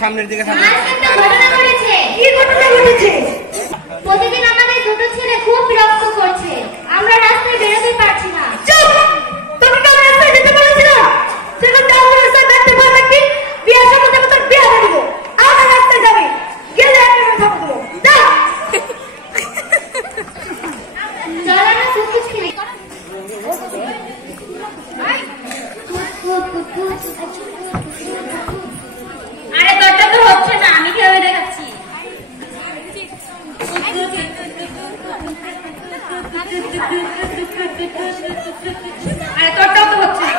সামনের দিকে প্রতিদিন আমাদের দুটো ছেলে খুব বিরক্ত করছে, আমরা রাস্তায় বেরোতে পারছি না। আরে তোরটা তো হচ্ছে না, আমি খেয়ে দেখাচ্ছি। আরে তোরটাও তো হচ্ছে না।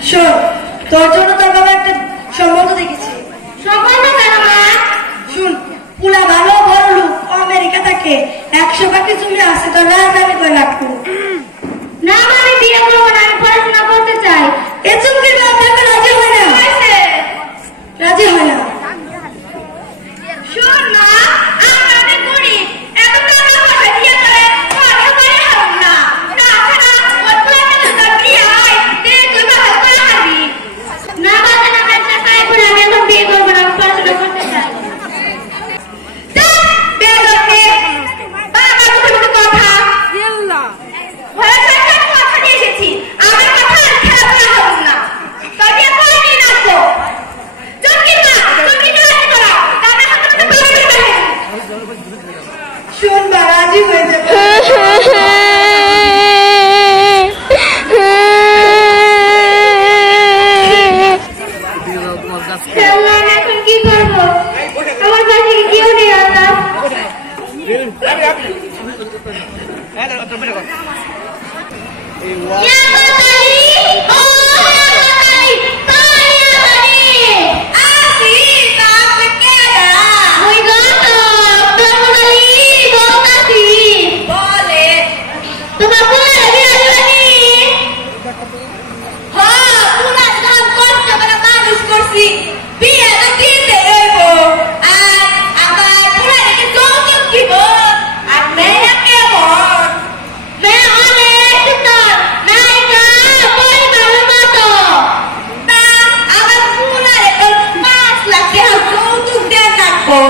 আচ্ছা তোর জন্য তোর বাবা একটা সম্বন্ধ দেখেছি। সম্বন্ধ কেন মা? শুন, পুলা ভালো বড় লোক, আমেরিকা থাকে, 100 কাঠি জমি আছে, তোর রাজধানী কই লাগতো না। আমি বিয়ে করবো না, আমি পড়াশোনা করতে চাই। এ চুমকির বাপ দেখে রাজি হয় না, রাজি হয় না। শোন মা, আমরা অনেক গরিব, এত টাকা পয়সা দিয়ে করে পড়াশোনা করে হব না। তাছাড়া ওই পোলাটাকে তো বিয়ে হয়, তুই ভালো করে হারবি না। বাবা না, আমি চাই করে আমি এখন বিয়ে করবো না, আমি পড়াশোনা করতে চাই। বের করতে বাবা কথা কথা শুনবা রাজি হয়ে যাবে। আল্লাহ, আমি এখন কি করবো? আমার পাশে কেউ নেই আল্লাহ। ইয়া মাতারি, ও ইয়া মাতারি, তাই ইয়া মাতারি। আসি তাপ কেডা ওই গাতো, তরমুজালি, বলতাছি। বলে তোমার পুরা বিয়া দিবানি। হ্যাঁ পুরা গান কষ্ট করে মানুষ করছি বিয়ে তো দিতে হইব আর আমার পুরা রেখে যৌতুক দিব আর মেয়ে কেমন মেয়ে অনেক সুন্দর, নায়িকা পরিবারের মতো। তা আমার পুরা রেখে 5 লাখ টাকা যৌতুক দেন রাখবো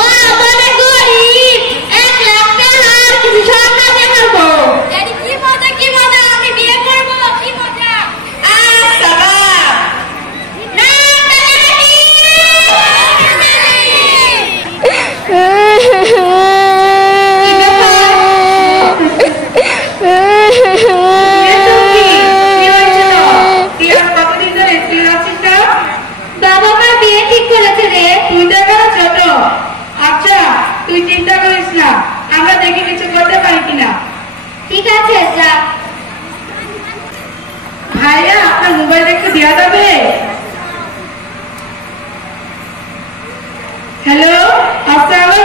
ও বলে গরিব, 1 লাখ টাকা কিছু স্বর্ণ দেখাবো। কি মজা আমি বিয়ে করবো কি মজা আচ্ছা বাপ না তাড়াতাড়ি। বাবা মা বিয়ে ঠিক করেছে রে। আচ্ছা তুই চিন্তা করিস না, আমরা দেখে কিছু করতে পারি কিনা। ঠিক আছে, যা। ভাইয়া আপনার মোবাইল একটু দেওয়া যাবে? হ্যালো, আসসালামু